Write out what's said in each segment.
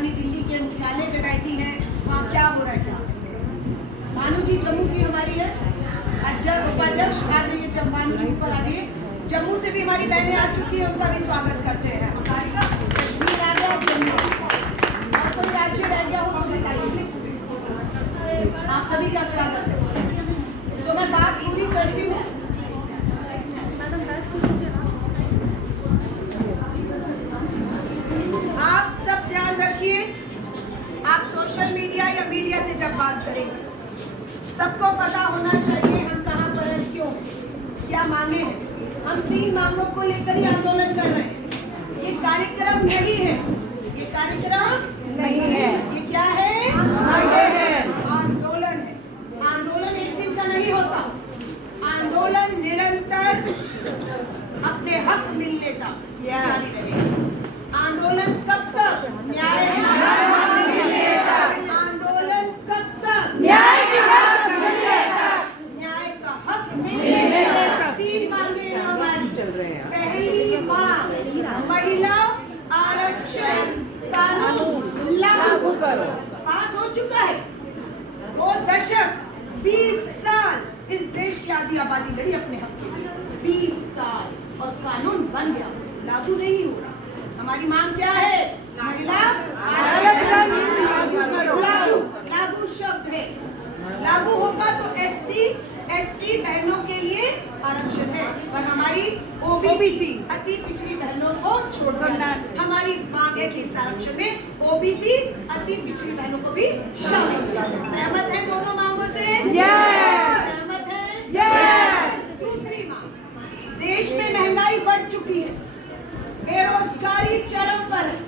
राजधानी दिल्ली के मुख्यालय पे बैठी हैं, वहाँ क्या हो रहा है क्या? भानु जी जम्मू की हमारी है उपाध्यक्ष, आ जाइए जब भानु जी ऊपर आ जाइए। जम्मू से भी हमारी बहनें आ चुकी है, उनका भी स्वागत करते हैं। हमारी का कश्मीर आ गया, जम्मू और कोई राज्य रह गया हो तो बताइए। आप सभी का स्वागत है। तो मैं बात पूरी करती हूँ। आप सब ध्यान रखिए, आप सोशल मीडिया या मीडिया से जब बात करेंगे सबको पता होना चाहिए हम कहाँ पर हैं, क्यों, क्या मांगे हैं। हम 3 मांगों को लेकर ही आंदोलन कर रहे हैं। ये कार्यक्रम नहीं है, ये कार्यक्रम नहीं है, ये क्या है? आंदोलन है। आंदोलन एक दिन का नहीं होता, आंदोलन निरंतर अपने हक मिलने का जारी रहेगा। आंदोलन कब तक? न्याय मिलने तक। आंदोलन कब तक? न्याय का हक मिलने तक। 3 मांगे हमारी चल रहे हैं। पहली मांग, महिला आरक्षण कानून लागू करो। पास हो चुका है। 2 दशक 20 साल इस देश की आधी आबादी लड़ी अपने हक के लिए। 20 साल और कानून बन गया, लागू नहीं हो रहा। हमारी मांग क्या है? महिला आरक्षण लागू शब्द है। लागू होगा तो SC ST बहनों के लिए आरक्षण है और हमारी OBC अति पिछड़ी बहनों को छोड़ देना। हमारी मांग है कि इस आरक्षण में OBC अति पिछड़ी बहनों को भी शामिल किया जाए। सहमत है दोनों मांगों से? सहमत है? दूसरी मांग, देश में महंगाई बढ़ चुकी है, बेरोजगारी चरम पर है,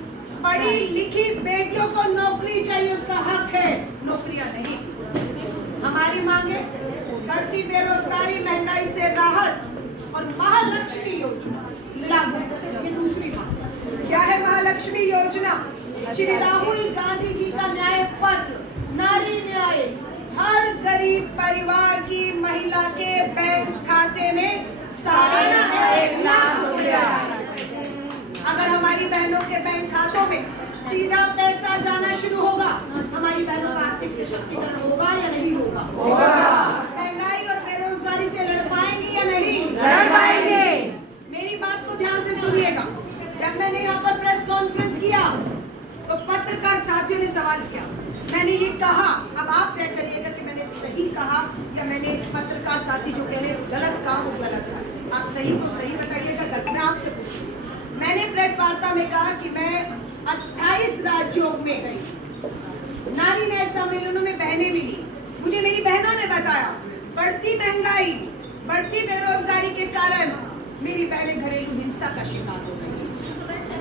पढ़ी लिखी बेटियों को नौकरी चाहिए, उसका हक है, नौकरियां नहीं। हमारी मांग है बढ़ती बेरोजगारी, महंगाई से राहत और महालक्ष्मी योजना लागू। ये दूसरी मांग। क्या है महालक्ष्मी योजना? श्री राहुल गांधी जी का न्याय पत्र, नारी न्याय, हर गरीब परिवार की महिला के बैंक खाते में सालाना 1 लाख रुपया। अगर हमारी बहनों के बैंक खातों में सीधा पैसा जाना शुरू होगा, हमारी बहनों का आर्थिक सशक्तिकरण होगा या नहीं होगा? महंगाई और बेरोजगारी से लड़ पाएंगे या नहीं? लड़ पाएंगे। मेरी बात को ध्यान से सुनिएगा। जब मैंने यहाँ पर प्रेस कॉन्फ्रेंस किया तो पत्रकार साथियों ने सवाल किया, मैंने ये कहा, अब आप तय करिएगा कि मैंने सही कहा या मैंने पत्रकार साथी जो कह रहे गलत कहा वो गलत था। आप सही को सही बताइएगा, गलत मैं आपसे पूछूंगी। मैंने प्रेस वार्ता में कहा कि मैं 28 राज्यों में गई, नारी न्याय सम्मेलनों में बहनें मिली, मुझे मेरी बहनों ने बताया बढ़ती महंगाई, बढ़ती बेरोजगारी के कारण मेरी बहनें घरेलू हिंसा का शिकार हो रही है।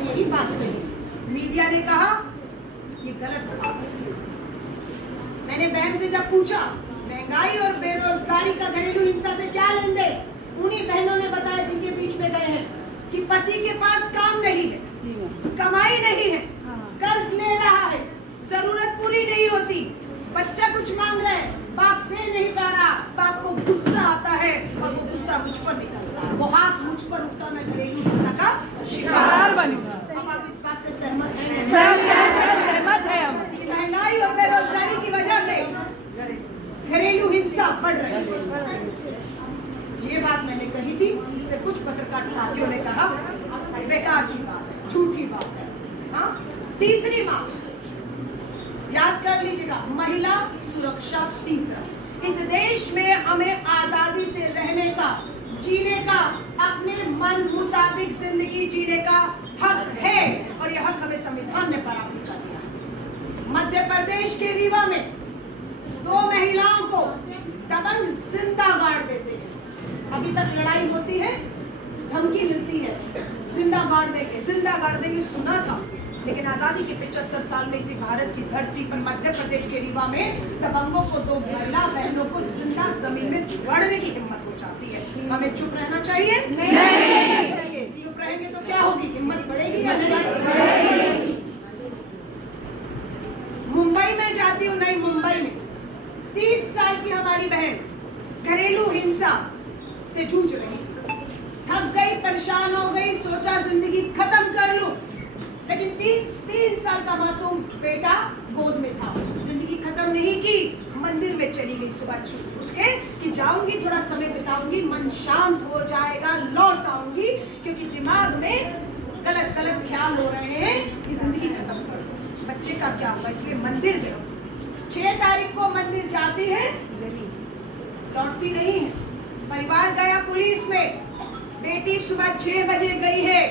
यही बात कही, मीडिया ने कहा ये गलत बात है। मैंने बहन से जब पूछा महंगाई और बेरोजगारी का घरेलू हिंसा से क्या लेन देन, उन्हीं बहनों ने बताया जिनके बीच में गए हैं कि पति के पास काम नहीं है, कमाई नहीं है, कर्ज ले रहा है, जरूरत पूरी नहीं होती, बच्चा कुछ मांग रहा है, बाप दे नहीं पा रहा, बाप को गुस्सा आता है और वो गुस्सा मुझ पर निकलता है, वो हाथ मुझ पर उठता, मैं घरेलू हिंसा का शिकार बनूंगा। अब आप इस बात से सहमत हैं? सहमत है हम। महंगाई और बेरोजगारी की वजह से घरेलू हिंसा बढ़ रही है। ये बात मैंने कही थी, जिससे कुछ पत्रकार साथियों ने कहा बेकार की बात है, झूठी बात है। हाँ, तीसरी मांग याद कर लीजिएगा, महिला सुरक्षा। तीसरा, इस देश में हमें आजादी से रहने का, जीने का, अपने मन मुताबिक जिंदगी जीने का हक है और यह हक हमें संविधान ने प्राप्त कर दिया। मध्य प्रदेश के रीवा में 2 महिलाओं को दबंग जिंदा गाड़ देते हैं। अभी तक लड़ाई होती है, धमकी मिलती है, जिंदा गाड़ देंगे सुना था, लेकिन आजादी के 75 साल में इसी भारत की धरती पर मध्य प्रदेश के रीवा में दबंगों को 2 महिला बहनों को जिंदा जमीन में गाड़ने की हिम्मत हो जाती है। हमें चुप रहना चाहिए? नहीं। चुप रहेंगे तो क्या होगी? हिम्मत बढ़ेगी या नहीं? मुंबई में जाती हूँ, नहीं मुंबई में 30 साल की हमारी बहन घरेलू हिंसा से जूझ रही, थक गई, परेशान हो गई, सोचा जिंदगी खत्म कर लूं, लेकिन तीन साल का मासूम बेटा गोद में था। जिंदगी खत्म नहीं की, मंदिर में चली गई सुबह उठ के कि जाऊंगी, थोड़ा समय बिताऊंगी, मन शांत हो जाएगा, लौट आऊंगी, क्योंकि दिमाग में गलत गलत ख्याल हो रहे हैं कि जिंदगी खत्म कर दो, बच्चे का क्या होगा। इसलिए मंदिर गई। 6 तारीख को मंदिर जाती है, लौटती नहीं है। परिवार गया पुलिस में, बेटी सुबह 6 बजे गई है,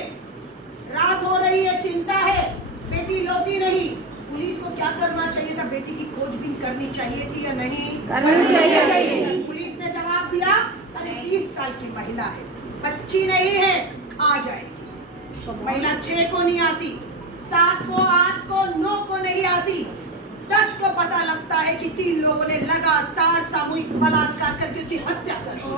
रात हो रही है, चिंता है, बेटी लौटी नहीं। पुलिस को क्या करना चाहिए था? बेटी की खोजबीन करनी चाहिए थी या नहीं? करनी चाहिए। पुलिस ने जवाब दिया, अरे 20 साल की महिला है, बच्ची नहीं है, आ जाएगी। महिला 6 को नहीं आती, 7 को, 8 को, 9 को नहीं आती, 10 को पता लगता है कि 3 लोगों ने लगातार सामूहिक बलात्कार करके उसकी हत्या कर दी।